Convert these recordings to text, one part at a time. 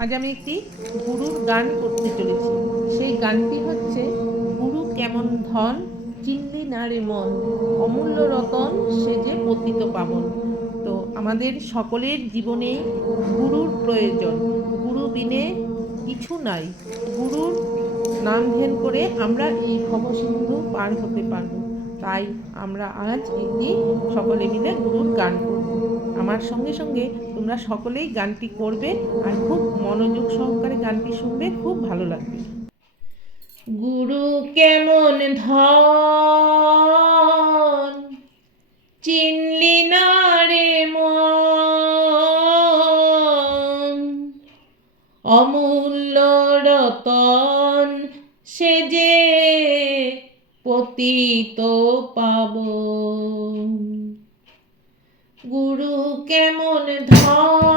আজ আমি একটি গুরুর গান করতে চলেছি। সেই গানটি হচ্ছে, গুরু কেমন ধন চিনলি না রে মন, অমূল্য রতন, সে যে পতিত পাবন। তো আমাদের সকলের জীবনে গুরুর প্রয়োজন। গুরু বিনে কিছু নাই। গুরুর নাম ধ্যান করে আমরা এই ভবসিন্ধু পার হতে পারব। তাই আমরা আজ একটি সকলে মিলে গুরুর গান করব। আমার সঙ্গে সঙ্গে তোমরা সকলেই গানটি করবে আর খুব মনোযোগ সহকারে গানটি শুনবে, খুব ভালো লাগবে। গুরু কেমন ধন? চিনলি না রে অমূল্য রতন সে যে পতিত পাব গুরু কেমন ধন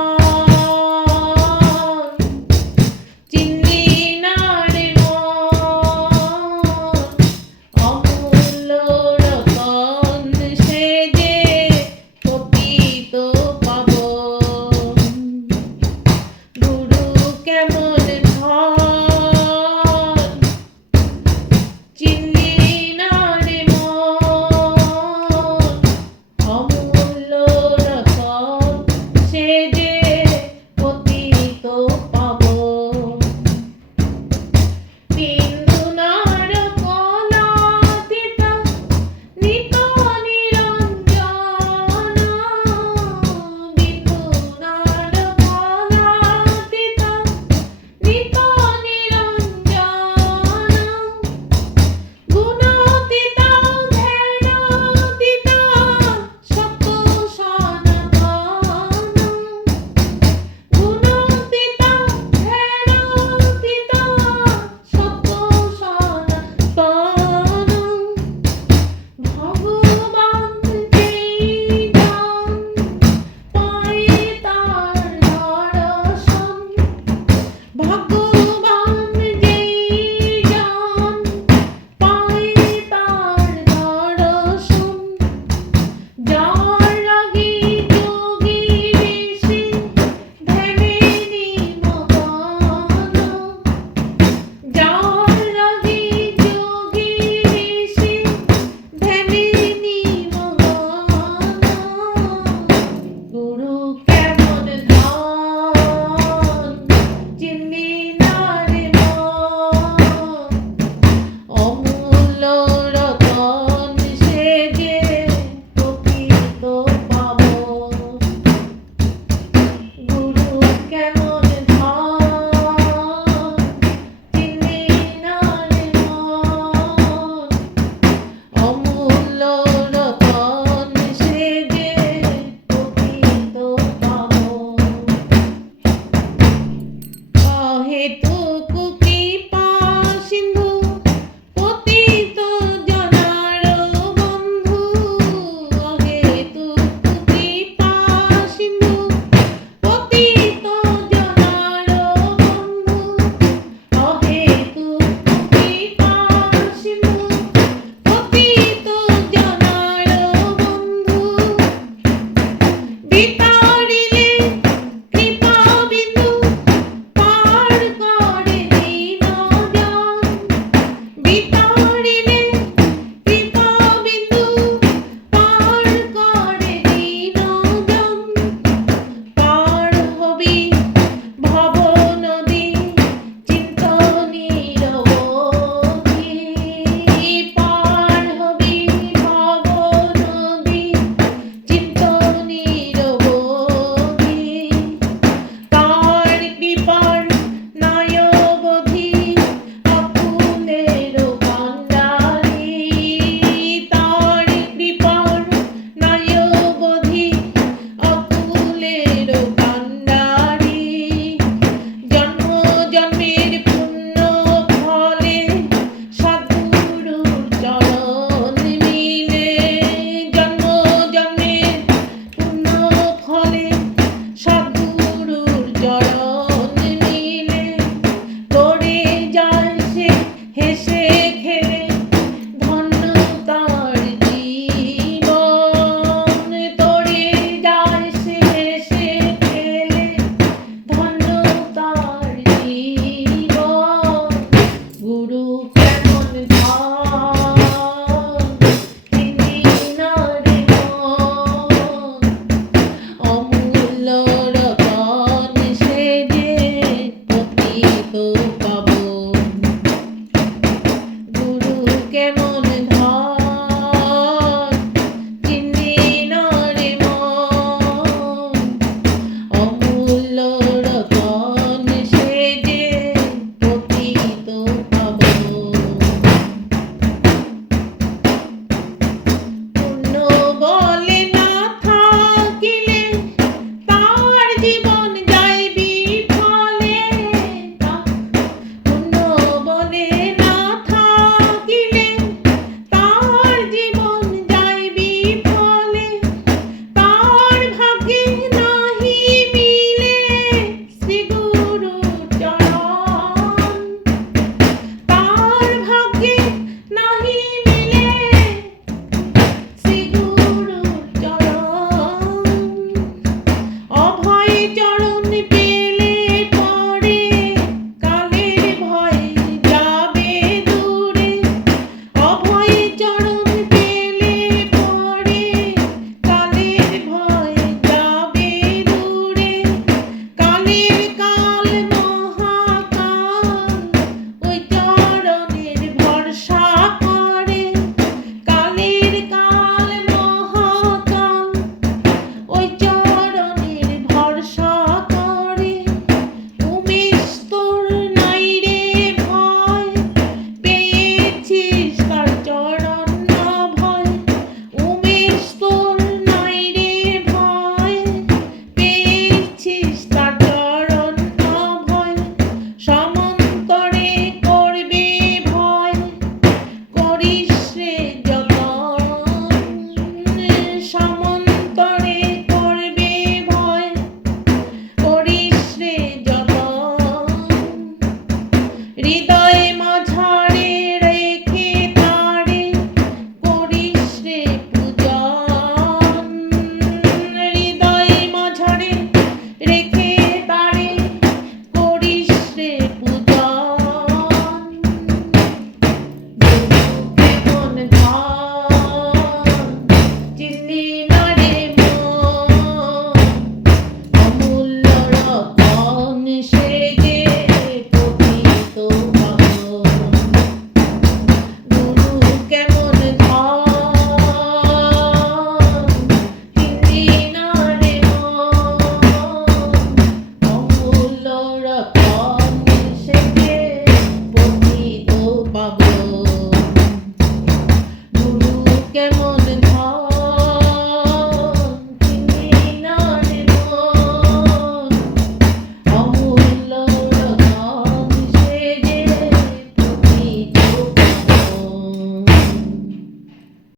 Get more.